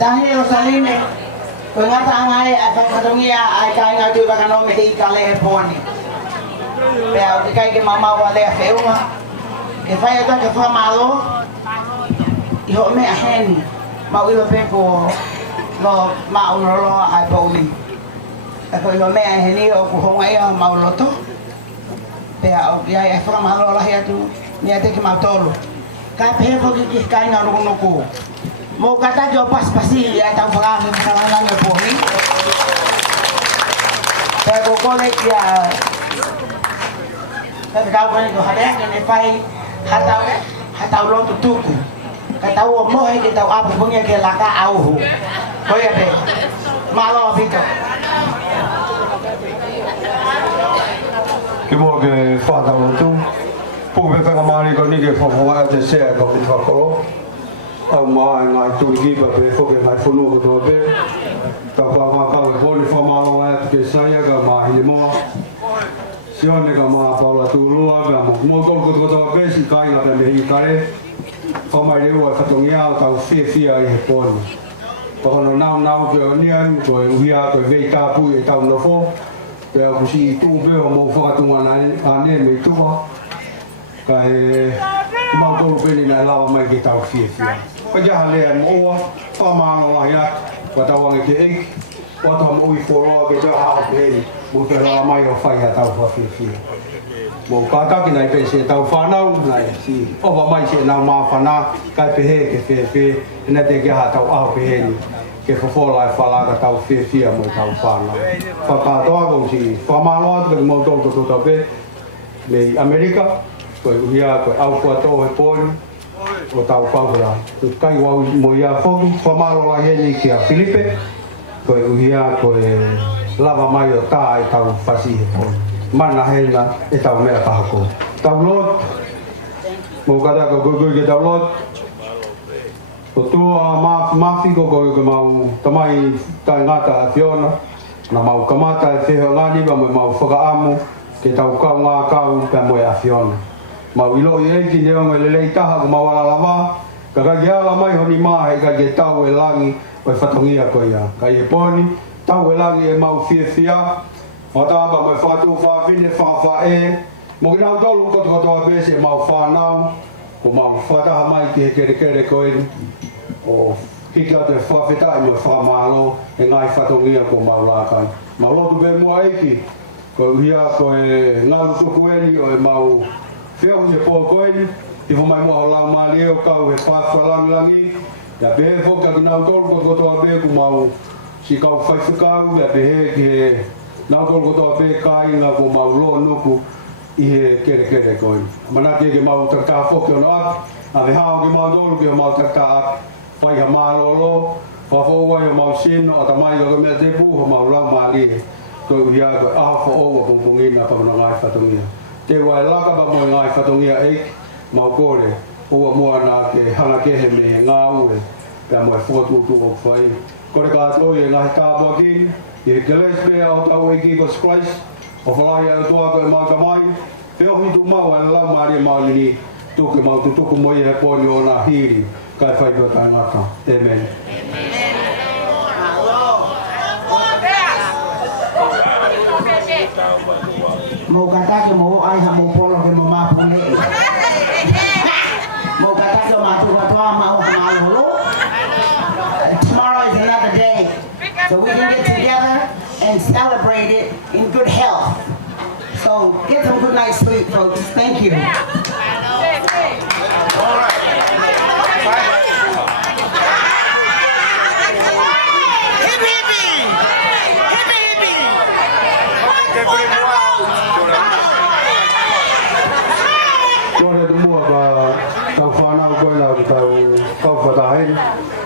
Dahil sa line, kung nga tangay at pagkatungiya ay kaya nga doon baka nomi di ikali eponi. Pero di kaya kimamawa le feo nga. Kaya ito ka famalo, iho me ahen, maulo pe ko lo maulolo ay pauli. Ako iho me ahen iyo kuhong ayo maulo to. Pero ya ay famalo lah ya tu, niya te kimatolo. Kaya pe ko kikikain nga nuko. Mau kata jo pas-pasi ya tahu perang kesalahan ya poni. Saya go kolek ya. Saya tahu kan go habis ni pai hatau lo tutuku. Kata wo mo he kita apa punya ke laka au. Ko ya be. Malo bito. Kimo ke fata lo tu. Pu be ka mari ko ni ke fo wa te se ko ni ko. Mai ngai tu ki ba be fo ke ngai funu ko do be ta pa ma ka ko ni fo ma lo at ke saya ga ma hi mo sione ga ma pa la tu lo ga mo ko do be si kai ga be hi kare ko mai le wa fa tong ya ta fi ai pon ko no nau ke onian ko uia ko ve ka pu e ta no fo pe ko si tu be mo fo ka tu na ane me tu kai mau ko be ni na la mai ke ta fi Pajah lian mua, pamang lah ya, patawang itu ek, patawang ui foro kita hak ni, mungkin ramai orang faya tahu fafi. Mau kata kita pensi tahu fanau, nai si, mai si nama ma fana, kai pehe ke fe, nanti kita tahu pehe ni, ke fola fala tahu fe mau tahu fanau. Fakta tu aku si, pamang lah tu mau tahu pe, di Amerika, kau ia kau awak tahu pun. O tau whawera. Kai wau mo ia whoki, whamaro la heni ki a Filipe, koe uhia koe lava mai o tā e tau whasihe po. Mana hena e tau mea tahako. Tau lot, mo kata ko koe ke tau lot, o tua mawhiko koe ke mau tamai tai ngata a Fiona, na mau kamata e wheho ngani wa mo mau whakaamu, ke tau kau ngā kau pia mo e a Fiona. Mau ilo i eki neo me lelei taha ko mawala lama, ka kage ala mai honi maa he kage tau e langi o e whatongia ko ia. Ka i e poni, tau e langi e mau fia fia, o tāpa mo e whatu whawhine whawha e, mo ki nau tolu koto kotoa bese e mau whanau, o mau whataha mai ki he kere kere ko e, o hiki atu e whawhetai mo e whamalo, e ngai whatongia ko mau lakai. Mau lotu be mua eki, ko uhia ko e ngalu tuku eni o e mau Feo ni po koini, i fo mai mo la mali o kau he fa langi, ya be fo ka na tol ko to be ku mau si kau fai kau ya be ke na tol ko to be kai na ku mau lo no ku i he kere koini. Mana ke mau ta ka fo ke no a ve ha ke mau dol ke mau ta ka fai ha malo lo, fa fo wa yo mau sin o ta mai ko me te pu mau la mali. Ko ia ko a fo o ko ngina pa na ngai fa to mia. Te wai laka ba mo ngai whatongia eik, mau kore, ua mua nā ke hana kehe me ngā ue, pia mo e whakatūtu o whai. Kore ka atoi e ngahi tāpua ki, i he Gillespie au tau e Jesus Christ, o whalai au toa ko e mauta mai, peo hitu mau e lau maari e maari ni, tuke mau tutuku mo i he poni o nā hiri, kai whai kua tai ngata. Amen. Mau kata ke mau ai ha mau polo ke mau mapu le. Mau kata ke matu katua mau malu. Tomorrow is another day, so we can get together and celebrate it in good health. So get some good night's sleep, folks. Thank you. All right.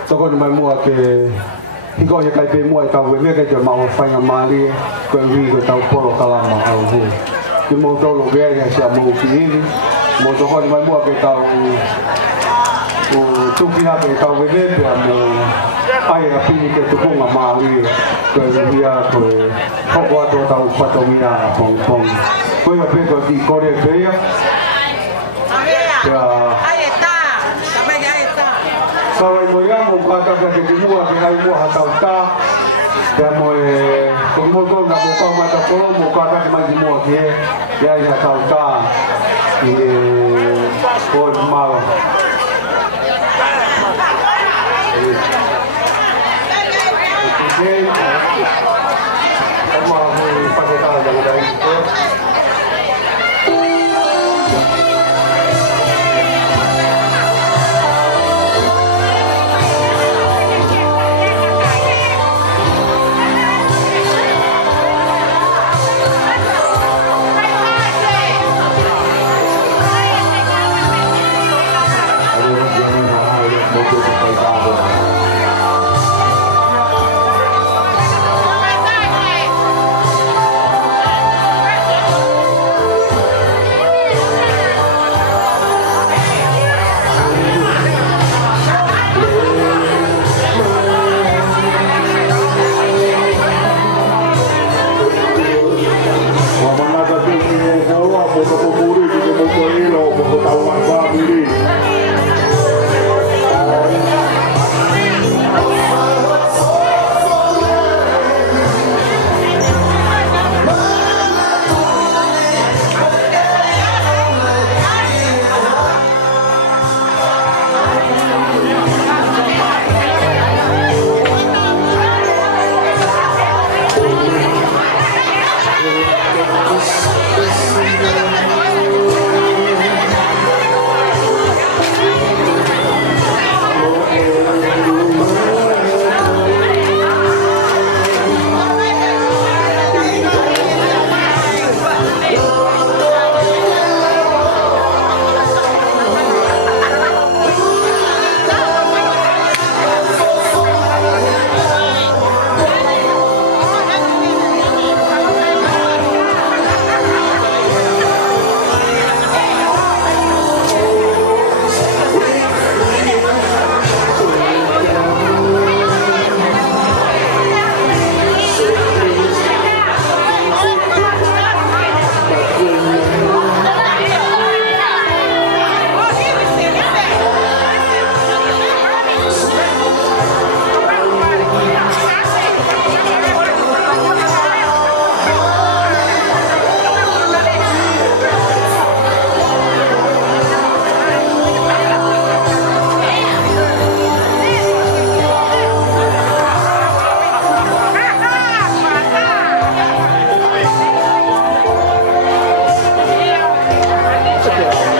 Toko ni mai mua ke hiko ye kai pe mua tau we me kai te mau whainga mali ko wi ko tau polo kalama au hu. Ki mo tolo ge ya sia mo ki ni mo toko ni mai mua ke tau o tuki ha ke tau we pe mo ai a pini ke tu nga mali ko wi ya ko ko to tau pato mia pong pong. Ko ya pe ko di kore pe ya. Ya Sawai mo yang mo kata ka ke mua ke ai mua hatau ta. Dia mo mo ko na mo ka mata ko mo kata ke mai mua ke dia hatau ta. Ko mau. Jadi, mau pakai tangan jangan itu. Okay.